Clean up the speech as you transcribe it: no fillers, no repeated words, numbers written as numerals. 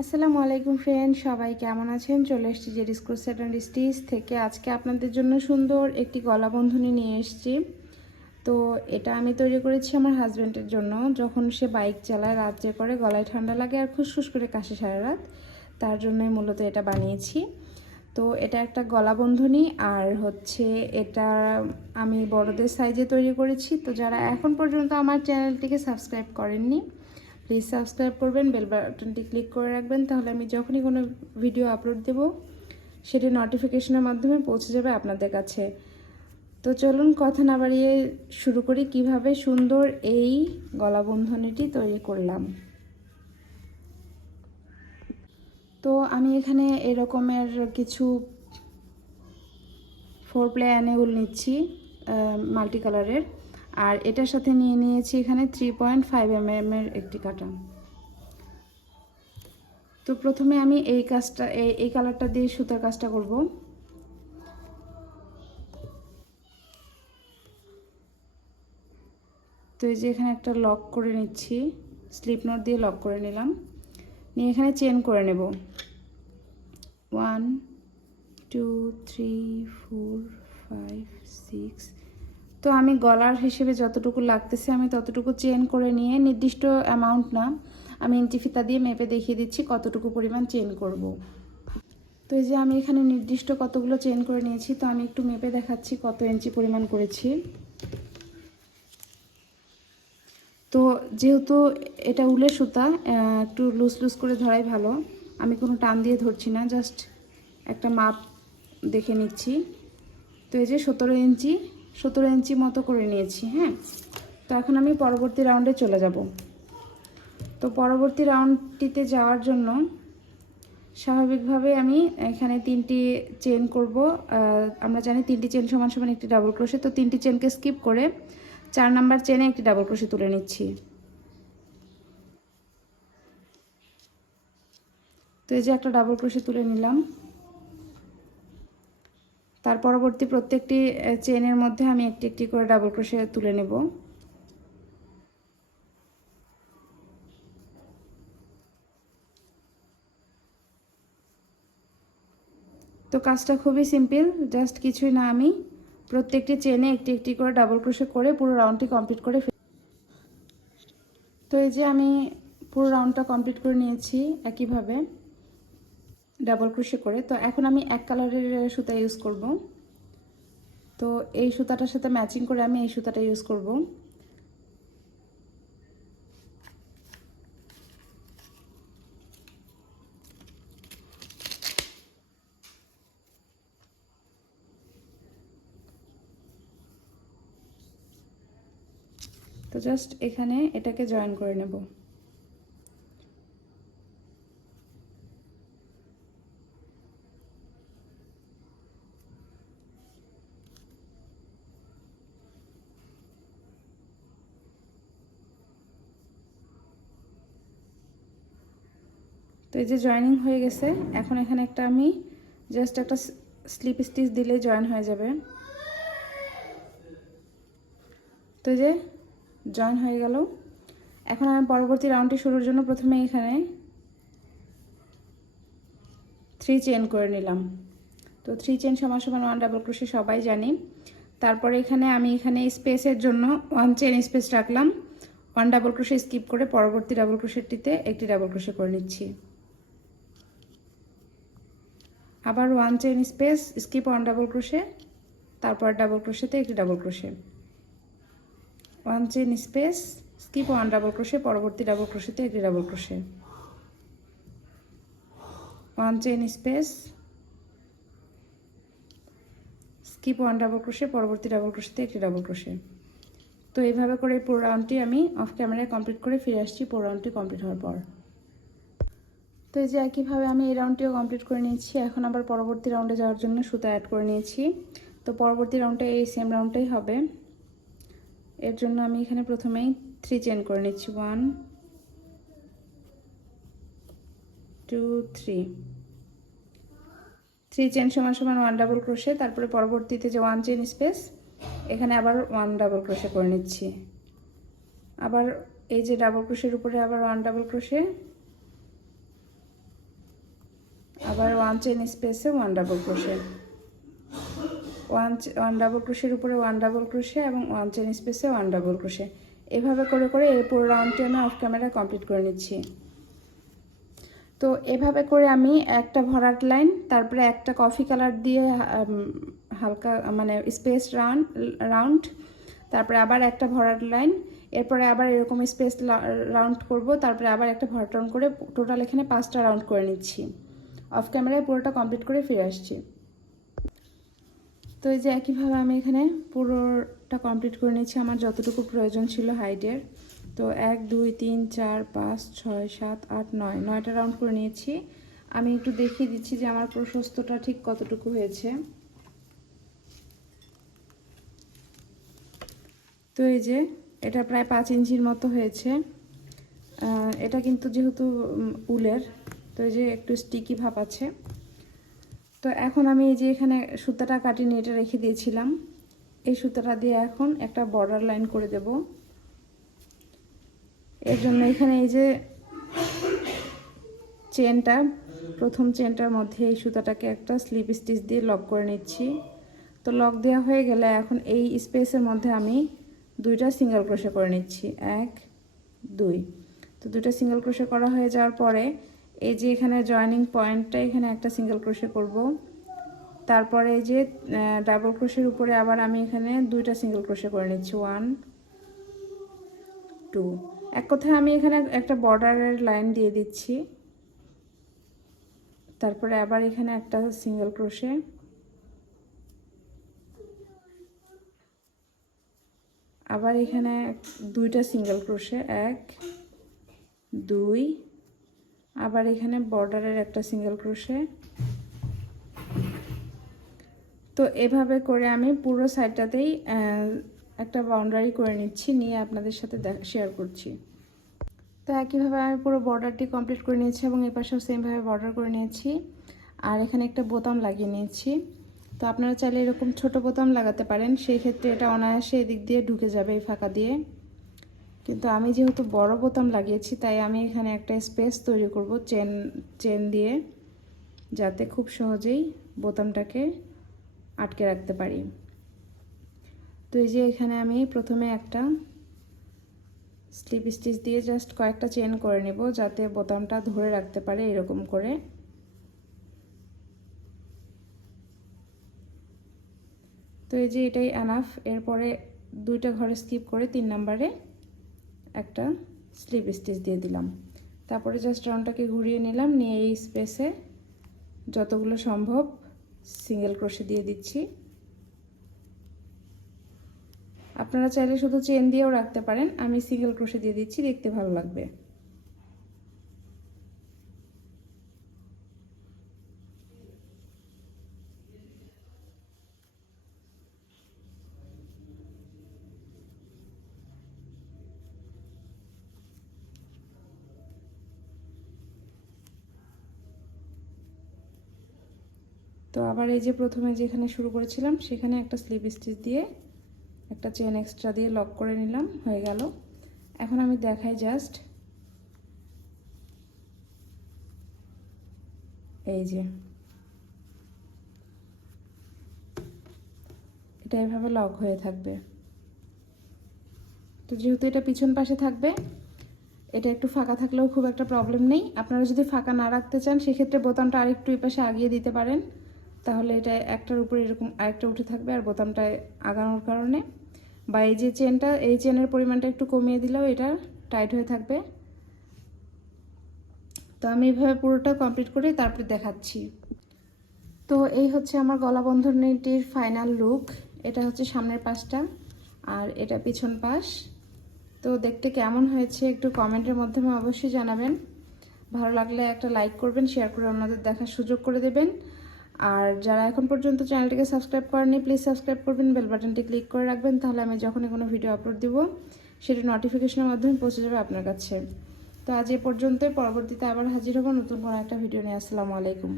আসসালামু আলাইকুম ফ্রেন্ড, সবাই কেমন আছেন? চলে এসেছি যে ক্রোচেট অ্যান্ড স্টিচ থেকে। আজকে আপনাদের জন্য সুন্দর একটি গলা বন্ধনী নিয়ে এসেছি। তো এটা আমি তৈরি করেছি আমার হাজব্যান্ডের জন্য। যখন সে বাইক চালায়, রাত্রে করে গলায় ঠান্ডা লাগে আর খুসখুস করে কাশে সারা রাত, তার জন্যই মূলত এটা বানিয়েছি। তো এটা একটা গলা বন্ধনী আর হচ্ছে এটা আমি বড়দের সাইজে তৈরি করেছি। তো যারা এখন পর্যন্ত আমার চ্যানেলটিকে সাবস্ক্রাইব করেননি, প্লিজ সাবস্ক্রাইব করবেন, বেল বাটনটি ক্লিক করে রাখবেন, তাহলে আমি যখনই কোনো ভিডিও আপলোড দেব সেটি নোটিফিকেশনের মাধ্যমে পৌঁছে যাবে আপনাদের কাছে। তো চলুন কথা না বাড়িয়ে শুরু করি কিভাবে সুন্দর এই গলা বন্ধনীটি তৈরি করলাম। তো আমি এখানে এরকমের কিছু 4 প্লে অ্যানেউল নিচ্ছি মাল্টি কালারের, আর এটার সাথে নিয়ে নিয়েছি এখানে 3.5 mm এর একটি কাটা। তো প্রথমে আমি এই কাজটা এই কালারটা দিয়ে সুতার কাজটা করব। তো এই যে এখানে একটা লক করে নিচ্ছি, স্লিপ নট দিয়ে লক করে নিলাম, নিয়ে এখানে চেন করে নেব 1 2 3 4 5 6। তো আমি গলার হিসেবে যতটুকু লাগতেছে আমি ততটুকু চেন করে নিয়ে, নির্দিষ্ট অ্যামাউন্ট না, আমি ইঞ্চি ফিতা দিয়ে মেপে দেখিয়ে দিচ্ছি কতটুকু পরিমাণ চেন করব। তো এই যে আমি এখানে নির্দিষ্ট কতগুলো চেন করে নিয়েছি। তো আমি একটু মেপে দেখাচ্ছি কত ইঞ্চি পরিমাণ করেছি। তো যেহেতু এটা উলের সুতা, একটু লুজ লুজ করে ধরাই ভালো। আমি কোনো টান দিয়ে ধরছি না, জাস্ট একটা মাপ দেখে নিচ্ছি। তো এই যে 17 ইঞ্চি মতো করে নিয়েছি। হ্যাঁ, তো এখন আমি পরবর্তী রাউন্ডে চলে যাব। তো পরবর্তী রাউন্ডটিতে যাওয়ার জন্য স্বাভাবিকভাবে আমি এখানে 3টি চেন করব। আমরা জানি 3টি চেন সমান সমান একটি ডাবল ক্রোশে। তো 3টি চেনকে স্কিপ করে 4 নাম্বার চেনে একটি ডাবল ক্রোশে তুলে নিচ্ছি। তো এই যে একটা ডাবল ক্রোশে তুলে নিলাম। তার পরবর্তী প্রত্যেকটি চেনের মধ্যে আমি একটি একটি করে ডাবল ক্রোশে তুলে নেব। তো কাজটা খুবই সিম্পল, জাস্ট কিছুই না, আমি প্রত্যেকটি চেনে একটি একটি করে ডাবল ক্রোশে করে পুরো রাউন্ডটি কমপ্লিট করে। তো এই যে আমি পুরো রাউন্ডটা কমপ্লিট করে নিয়েছি একইভাবে ডাবল ক্রোশে করে। তো এখন আমি এক কালারের সুতা ইউজ করব। তো এই সুতাটার সাথে ম্যাচিং করে আমি এই সুতাটা ইউজ করব। তো জাস্ট এখানে এটাকে জয়েন করে নেব। তো এই যে জয়েনিং হয়ে গেছে। এখন এখানে একটা আমি জাস্ট একটা স্লিপ স্টিচ দিলে জয়েন হয়ে যাবে। তো এই যে জয়েন হয়ে গেল। এখন আমি পরবর্তী রাউন্ডটি শুরুর জন্য প্রথমে এখানে 3 চেন করে নিলাম। তো 3 চেন সমান সমান 1 ডাবল ক্রোশে সবাই জানি। তারপরে এখানে আমি এখানে স্পেসের জন্য 1 চেন স্পেস রাখলাম, 1 ডাবল ক্রোশে স্কিপ করে পরবর্তী ডাবল ক্রোশেটিতে একটি ডাবল ক্রোশে করে নিচ্ছি। আবার 1 chain space skip 1 double crochet, তারপর ডাবল ক্রোশেতে একটি double crochet, 1 chain space skip 1 double crochet, পরবর্তী ডাবল ক্রোশেতে একটি double crochet, 1 chain space skip 1 double crochet, পরবর্তী ডাবল ক্রোশেতে একটি ডাবল ক্রোশে। তো এইভাবে করে পুরো রাউন্ডটি আমি অফ ক্যামেরায় কমপ্লিট করে ফিরে আসছি পুরো রাউন্ডটি কমপ্লিট হওয়ার পর। তো এই যে একইভাবে আমি এই রাউন্ডটিও কমপ্লিট করে নিয়েছি। এখন আবার পরবর্তী রাউন্ডে যাওয়ার জন্য সুতা অ্যাড করে নিয়েছি। তো পরবর্তী রাউন্ডে এই সেম রাউন্ডটাই হবে। এর জন্য আমি এখানে প্রথমেই 3 চেন করে নিচ্ছি, 1 2 3 চেন সমান সমান 1 ডাবল ক্রোশে, তারপরে পরবর্তীতে যে 1 চেন স্পেস এখানে আবার 1 ডাবল ক্রোশে করে নিচ্ছি। আবার এই যে ডাবল ক্রোশের উপরে আবার 1 ডাবল ক্রোশে, 1 চেন স্পেসে 1 ডাবল ক্রোশে, 1 ডাবল ক্রোশের উপরে 1 ডাবল ক্রোশে এবং 1 চেন স্পেসে 1 ডাবল ক্রোশে। এভাবে করে করে এই পুরো রাউন্ডটি আমি অফ ক্যামেরা কমপ্লিট করে নিচ্ছি। তো এভাবে করে আমি একটা ভরাট লাইন, তারপরে একটা কফি কালার দিয়ে হালকা মানে স্পেস রাউন্ড, তারপরে আবার একটা ভরাট লাইন, এরপরে আবার এরকম স্পেস রাউন্ড করব, তারপরে আবার একটা ভরাট রাউন্ড করে টোটাল এখানে 5টা রাউন্ড করে নিচ্ছি। অফ ক্যামেরায় পুরোটা কমপ্লিট করে ফিরে আসছি। তো এই যে একইভাবে আমি এখানে পুরোটা কমপ্লিট করে নিচ্ছি আমার যতটুকু প্রয়োজন ছিল হাইটের। তো 1 2 3 4 5 6 7 8 9 9টা রাউন্ড করে নিয়েছি। আমি একটু দেখিয়ে দিচ্ছি যে আমার প্রশস্তটা ঠিক কতটুকু হয়েছে। তো এই যে এটা প্রায় 5 ইঞ্চির মতো হয়েছে। এটা কিন্তু যেহেতু উলের, তো এই যে একটু স্টিকি ভাব আছে। তো এখন আমি এই যে এখানে সুতাটা কাটিয়ে নিয়ে এটা রেখে দিয়েছিলাম, এই সুতাটা দিয়ে এখন একটা বর্ডার লাইন করে দেব। এর জন্য এখানে এই যে চেনটা, প্রথম চেনটার মধ্যে এই সুতাটাকে একটা স্লিপ স্টিচ দিয়ে লক করে নিচ্ছি। তো লক দেওয়া হয়ে গেলে এখন এই স্পেসের মধ্যে আমি 2টা সিঙ্গেল ক্রোশে করে নিচ্ছি, 1 2। তো 2টা সিঙ্গেল ক্রোশে করা হয়ে যাওয়ার পরে এই যে এখানে জয়েনিং পয়েন্টটা, এখানে একটা সিঙ্গেল ক্রোশে করব। তারপরে এই যে ডাবল ক্রোশের উপরে আবার আমি এখানে 2টা সিঙ্গেল ক্রোশে করে নিচ্ছি, 1 2। এক কথায় আমি এখানে একটা বর্ডারের লাইন দিয়ে দিচ্ছি। তারপরে আবার এখানে একটা সিঙ্গেল ক্রোশে, আবার এখানে 2টা সিঙ্গেল ক্রোশে, 1 2, আবার এখানে বর্ডারের একটা সিঙ্গেল ক্রোশে। তো এভাবে করে আমি পুরো সাইডটাতেই একটা বাউন্ডারি করে নিচ্ছি, নিয়ে আপনাদের সাথে শেয়ার করছি। তো একইভাবে আমি পুরো বর্ডারটি কমপ্লিট করে নিয়েছি এবং এই পাশেও সেমভাবে বর্ডার করে নিয়েছি। আর এখানে একটা বোতাম লাগিয়ে নিয়েছি। তো আপনারা চাইলে এরকম ছোট বোতাম লাগাতে পারেন, সেই ক্ষেত্রে এটা অনায়াসে এদিক দিয়ে ঢুকে যাবে এই ফাঁকা দিয়ে। কিন্তু আমি যেহেতু বড় বোতাম লাগিয়েছি, তাই আমি এখানে একটা স্পেস তৈরি করব চেন দিয়ে, যাতে খুব সহজেই বোতামটাকে আটকে রাখতে পারি। তো এই যে এখানে আমি প্রথমে একটা স্লিপ স্টিচ দিয়ে জাস্ট কয়েকটা চেন করে নেব, যাতে বোতামটা ধরে রাখতে পারে এরকম করে। তো এই যে এটাই এনাফ। এরপরে 2টা ঘরে স্কিপ করে 3 নম্বরে একটা স্লিপ স্টিচ দিয়ে দিলাম। তারপরে জাস্ট রাউন্ডটাকে ঘুরিয়ে নিলাম, নিয়ে এই স্পেসে যতগুলো সম্ভব সিঙ্গেল ক্রোশে দিয়ে দিচ্ছি। আপনারা চাইলে শুধু চেন দিয়েও রাখতে পারেন, আমি সিঙ্গেল ক্রোশে দিয়ে দিচ্ছি, দেখতে ভালো লাগবে। তো আবার এই যে প্রথমে যেখানে শুরু করেছিলাম সেখানে একটা স্লিপ স্টিচ দিয়ে একটা চেন এক্সট্রা দিয়ে লক করে নিলাম, হয়ে গেল। এখন আমি দেখাই জাস্ট, এই যে এটা এভাবে লক হয়ে থাকবে। তো যেহেতু এটা পিছন পাশে থাকবে, এটা একটু ফাঁকা থাকলেও খুব একটা প্রবলেম নেই। আপনারা যদি ফাঁকা না রাখতে চান, সেক্ষেত্রে বোতামটা আরেকটু এই পাশে আগিয়ে দিতে পারেন, তাহলে এটা একটার উপরে এরকম আরেকটা উঠে থাকবে আর বোতামটা আগানোর কারণে। বা এই যে চেনটা, এই চেনের পরিমাণটা একটু কমিয়ে দিলেও এটা টাইট হয়ে থাকবে। তো আমি এইভাবে পুরোটা কমপ্লিট করে তারপরে দেখাচ্ছি। তো এই হচ্ছে আমার গলা বন্ধনীটির ফাইনাল লুক। এটা হচ্ছে সামনের পাশটা আর এটা পিছন পাশ। তো দেখতে কেমন হয়েছে একটু কমেন্টের মাধ্যমে অবশ্যই জানাবেন। ভালো লাগলে একটা লাইক করবেন, শেয়ার করে অন্যদের দেখার সুযোগ করে দেবেন। আর যারা এখন পর্যন্ত চ্যানেলটিকে সাবস্ক্রাইব করেননি, প্লিজ সাবস্ক্রাইব করবেন, বেল বাটনটি ক্লিক করে রাখবেন, তাহলে আমি যখনই কোনো ভিডিও আপলোড দিব সেটি নোটিফিকেশনের মাধ্যমে পৌঁছে যাবে আপনার কাছে। তো আজ এ পর্যন্তই, পরবর্তীতে আবার হাজির হব নতুন কোনো একটা ভিডিও নিয়ে। আসসালামু আলাইকুম।